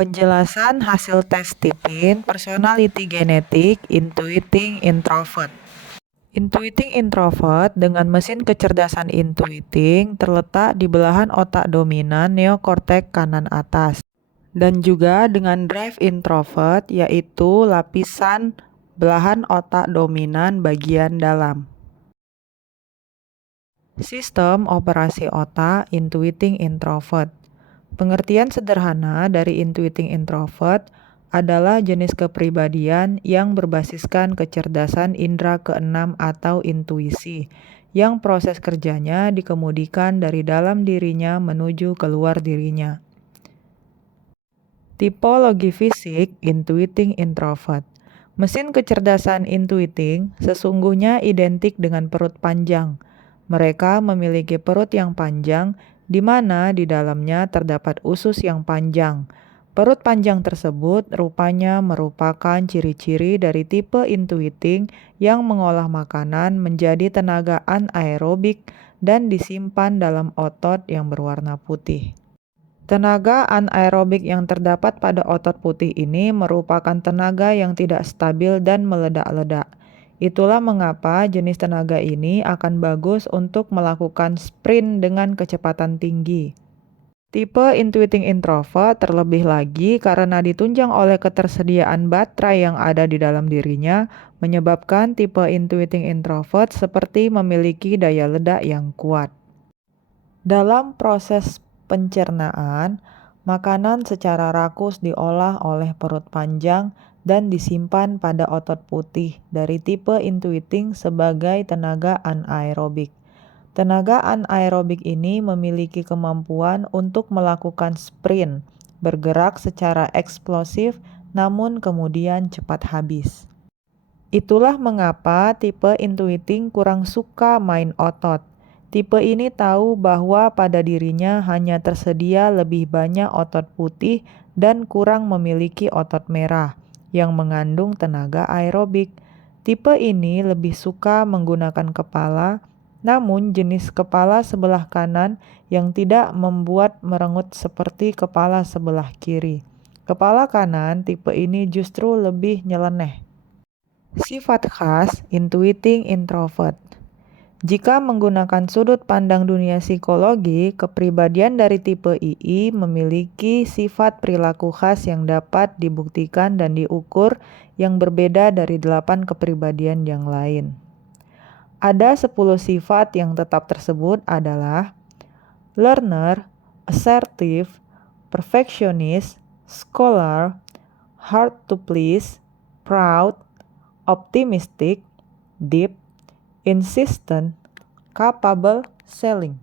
Penjelasan hasil tes Tipin, Personality Genetic, Intuiting Introvert. Intuiting Introvert dengan mesin kecerdasan Intuiting terletak di belahan otak dominan neokortek kanan atas. Dan juga dengan Drive Introvert, yaitu lapisan belahan otak dominan bagian dalam. Sistem operasi otak Intuiting Introvert. Pengertian sederhana dari Intuiting Introvert adalah jenis kepribadian yang berbasiskan kecerdasan indera keenam atau intuisi, yang proses kerjanya dikemudikan dari dalam dirinya menuju keluar dirinya. Tipologi fisik Intuiting Introvert. Mesin kecerdasan Intuiting sesungguhnya identik dengan perut panjang. Mereka memiliki perut yang panjang, di mana di dalamnya terdapat usus yang panjang. Perut panjang tersebut rupanya merupakan ciri-ciri dari tipe Intuiting yang mengolah makanan menjadi tenaga anaerobik dan disimpan dalam otot yang berwarna putih. Tenaga anaerobik yang terdapat pada otot putih ini merupakan tenaga yang tidak stabil dan meledak-ledak. Itulah mengapa jenis tenaga ini akan bagus untuk melakukan sprint dengan kecepatan tinggi. Tipe Intuiting Introvert terlebih lagi karena ditunjang oleh ketersediaan baterai yang ada di dalam dirinya, menyebabkan tipe Intuiting Introvert seperti memiliki daya ledak yang kuat. Dalam proses pencernaan, makanan secara rakus diolah oleh perut panjang dan disimpan pada otot putih dari tipe Intuiting sebagai tenaga anaerobik. Tenaga anaerobik ini memiliki kemampuan untuk melakukan sprint, bergerak secara eksplosif namun kemudian cepat habis. Itulah mengapa tipe Intuiting kurang suka main otot. Tipe ini tahu bahwa pada dirinya hanya tersedia lebih banyak otot putih dan kurang memiliki otot merah yang mengandung tenaga aerobik. Tipe ini lebih suka menggunakan kepala, namun jenis kepala sebelah kanan yang tidak membuat merengut seperti kepala sebelah kiri. Kepala kanan tipe ini justru lebih nyeleneh. Sifat khas Intuiting Introvert. Jika menggunakan sudut pandang dunia psikologi, kepribadian dari tipe II memiliki sifat perilaku khas yang dapat dibuktikan dan diukur yang berbeda dari 8 kepribadian yang lain. Ada 10 sifat yang tetap tersebut adalah learner, assertive, perfectionist, scholar, hard to please, proud, optimistic, deep, insistent, capable, selling.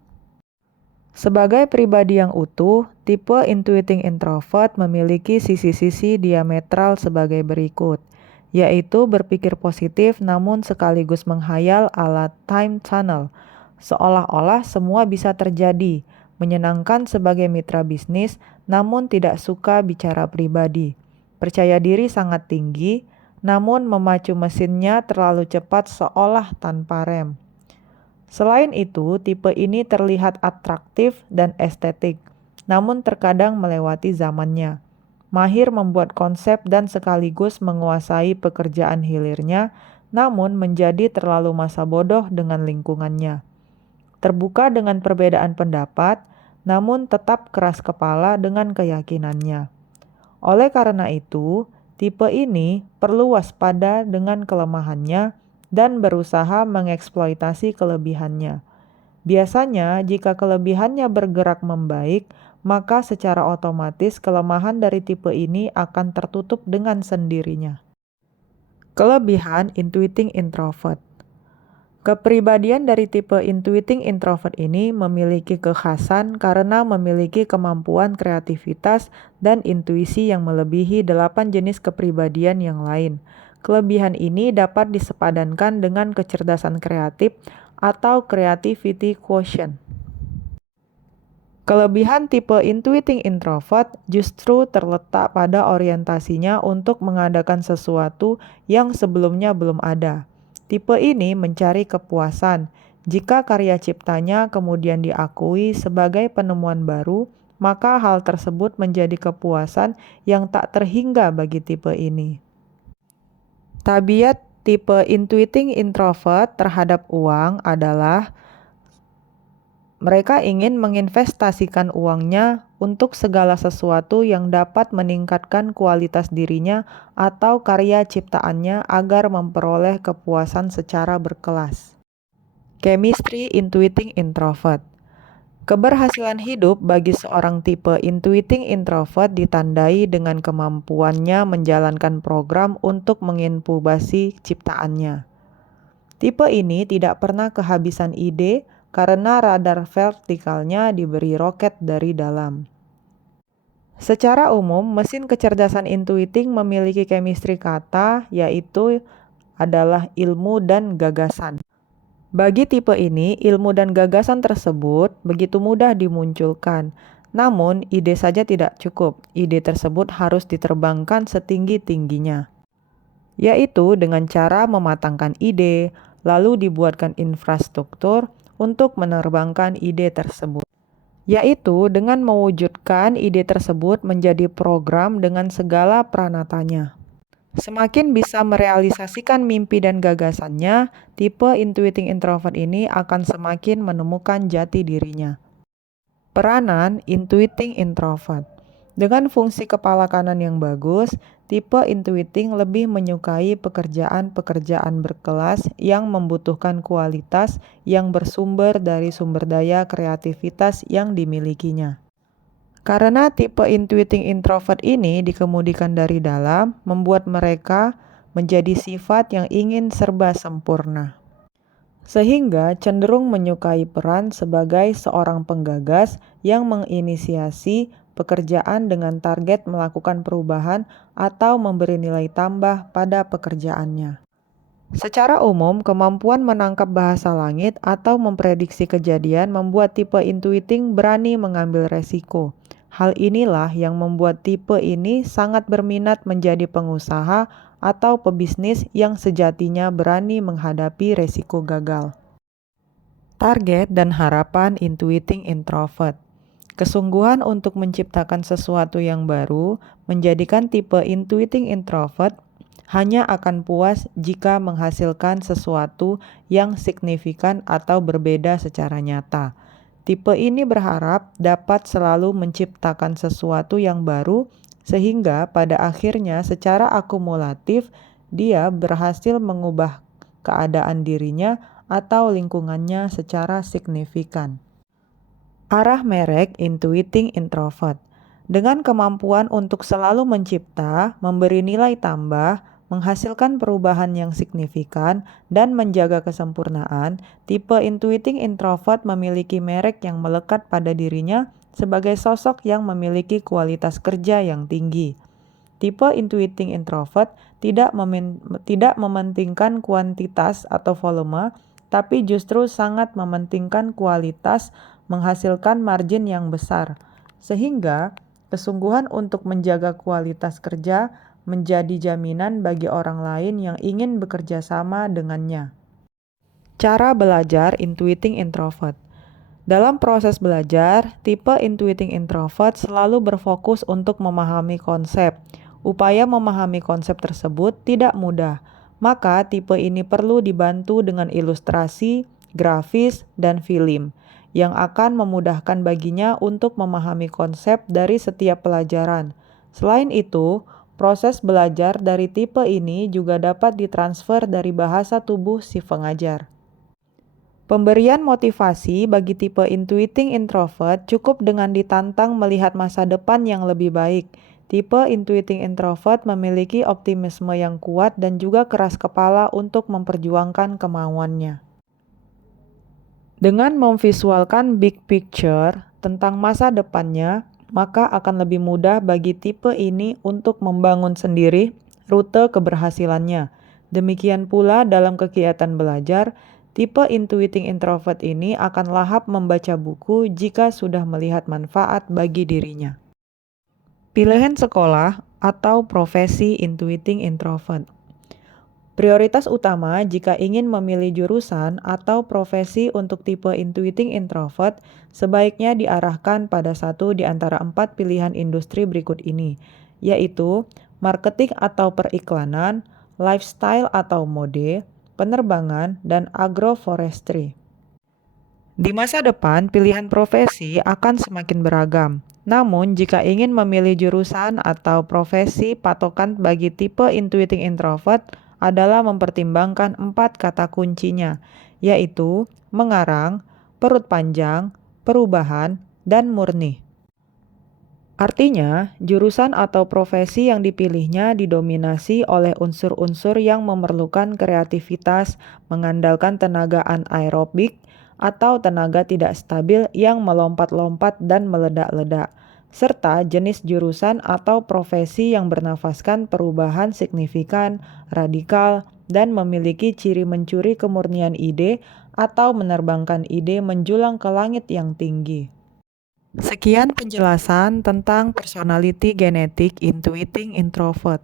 Sebagai pribadi yang utuh, tipe Intuiting Introvert memiliki sisi-sisi diametral sebagai berikut, yaitu berpikir positif namun sekaligus menghayal ala time tunnel, seolah-olah semua bisa terjadi, menyenangkan sebagai mitra bisnis namun tidak suka bicara pribadi, percaya diri sangat tinggi, namun memacu mesinnya terlalu cepat seolah tanpa rem. Selain itu, tipe ini terlihat atraktif dan estetik, namun terkadang melewati zamannya. Mahir membuat konsep dan sekaligus menguasai pekerjaan hilirnya, namun menjadi terlalu masa bodoh dengan lingkungannya. Terbuka dengan perbedaan pendapat, namun tetap keras kepala dengan keyakinannya. Oleh karena itu, tipe ini perlu waspada dengan kelemahannya dan berusaha mengeksploitasi kelebihannya. Biasanya, jika kelebihannya bergerak membaik, maka secara otomatis kelemahan dari tipe ini akan tertutup dengan sendirinya. Kelebihan Intuiting Introvert. Kepribadian dari tipe Intuiting Introvert ini memiliki kekhasan karena memiliki kemampuan kreativitas dan intuisi yang melebihi 8 jenis kepribadian yang lain. Kelebihan ini dapat disepadankan dengan kecerdasan kreatif atau creativity quotient. Kelebihan tipe Intuiting Introvert justru terletak pada orientasinya untuk mengadakan sesuatu yang sebelumnya belum ada. Tipe ini mencari kepuasan. Jika karya ciptanya kemudian diakui sebagai penemuan baru, maka hal tersebut menjadi kepuasan yang tak terhingga bagi tipe ini. Tabiat tipe intuiting introvert terhadap uang adalah mereka ingin menginvestasikan uangnya untuk segala sesuatu yang dapat meningkatkan kualitas dirinya atau karya ciptaannya agar memperoleh kepuasan secara berkelas. Chemistry intuiting introvert. Keberhasilan hidup bagi seorang tipe intuiting introvert ditandai dengan kemampuannya menjalankan program untuk menginkubasi ciptaannya. Tipe ini tidak pernah kehabisan ide karena radar vertikalnya diberi roket dari dalam. Secara umum, mesin kecerdasan intuiting memiliki chemistry kata, yaitu adalah ilmu dan gagasan. Bagi tipe ini, ilmu dan gagasan tersebut begitu mudah dimunculkan. Namun, ide saja tidak cukup. Ide tersebut harus diterbangkan setinggi-tingginya, yaitu dengan cara mematangkan ide, lalu dibuatkan infrastruktur untuk menerbangkan ide tersebut, yaitu dengan mewujudkan ide tersebut menjadi program dengan segala peranatanya. Semakin bisa merealisasikan mimpi dan gagasannya, tipe intuiting introvert ini akan semakin menemukan jati dirinya. Peranan intuiting introvert. Dengan fungsi kepala kanan yang bagus, tipe intuiting lebih menyukai pekerjaan-pekerjaan berkelas yang membutuhkan kualitas yang bersumber dari sumber daya kreativitas yang dimilikinya. Karena tipe intuiting introvert ini dikemudikan dari dalam, membuat mereka menjadi sifat yang ingin serba sempurna, sehingga cenderung menyukai peran sebagai seorang penggagas yang menginisiasi pekerjaan dengan target melakukan perubahan atau memberi nilai tambah pada pekerjaannya. Secara umum, kemampuan menangkap bahasa langit atau memprediksi kejadian membuat tipe intuiting berani mengambil resiko. Hal inilah yang membuat tipe ini sangat berminat menjadi pengusaha atau pebisnis yang sejatinya berani menghadapi resiko gagal. Target dan harapan intuiting introvert. Kesungguhan untuk menciptakan sesuatu yang baru menjadikan tipe intuiting introvert hanya akan puas jika menghasilkan sesuatu yang signifikan atau berbeda secara nyata. Tipe ini berharap dapat selalu menciptakan sesuatu yang baru sehingga pada akhirnya secara akumulatif dia berhasil mengubah keadaan dirinya atau lingkungannya secara signifikan. Arah merek intuiting introvert. Dengan kemampuan untuk selalu mencipta, memberi nilai tambah, menghasilkan perubahan yang signifikan, dan menjaga kesempurnaan, tipe intuiting introvert memiliki merek yang melekat pada dirinya sebagai sosok yang memiliki kualitas kerja yang tinggi. Tipe intuiting introvert tidak mementingkan kuantitas atau volume, tapi justru sangat mementingkan kualitas, menghasilkan margin yang besar, sehingga kesungguhan untuk menjaga kualitas kerja menjadi jaminan bagi orang lain yang ingin bekerja sama dengannya. Cara belajar intuiting introvert. Dalam proses belajar, tipe intuiting introvert selalu berfokus untuk memahami konsep. Upaya memahami konsep tersebut tidak mudah, maka tipe ini perlu dibantu dengan ilustrasi, grafis, dan film yang akan memudahkan baginya untuk memahami konsep dari setiap pelajaran. Selain itu, proses belajar dari tipe ini juga dapat ditransfer dari bahasa tubuh si pengajar. Pemberian motivasi bagi tipe intuiting introvert cukup dengan ditantang melihat masa depan yang lebih baik. Tipe intuiting introvert memiliki optimisme yang kuat dan juga keras kepala untuk memperjuangkan kemauannya. Dengan memvisualkan big picture tentang masa depannya, maka akan lebih mudah bagi tipe ini untuk membangun sendiri rute keberhasilannya. Demikian pula dalam kegiatan belajar, tipe intuiting introvert ini akan lahap membaca buku jika sudah melihat manfaat bagi dirinya. Pilihan sekolah atau profesi intuiting introvert. Prioritas utama jika ingin memilih jurusan atau profesi untuk tipe intuiting introvert sebaiknya diarahkan pada satu di antara 4 pilihan industri berikut ini, yaitu marketing atau periklanan, lifestyle atau mode, penerbangan, dan agroforestry. Di masa depan, pilihan profesi akan semakin beragam. Namun, jika ingin memilih jurusan atau profesi, patokan bagi tipe intuiting introvert adalah mempertimbangkan 4 kata kuncinya, yaitu mengarang, perut panjang, perubahan, dan murni. Artinya, jurusan atau profesi yang dipilihnya didominasi oleh unsur-unsur yang memerlukan kreativitas, mengandalkan tenaga anaerobik, atau tenaga tidak stabil yang melompat-lompat dan meledak-ledak, serta jenis jurusan atau profesi yang bernafaskan perubahan signifikan, radikal, dan memiliki ciri mencuri kemurnian ide atau menerbangkan ide menjulang ke langit yang tinggi. Sekian penjelasan tentang personality genetik intuiting introvert.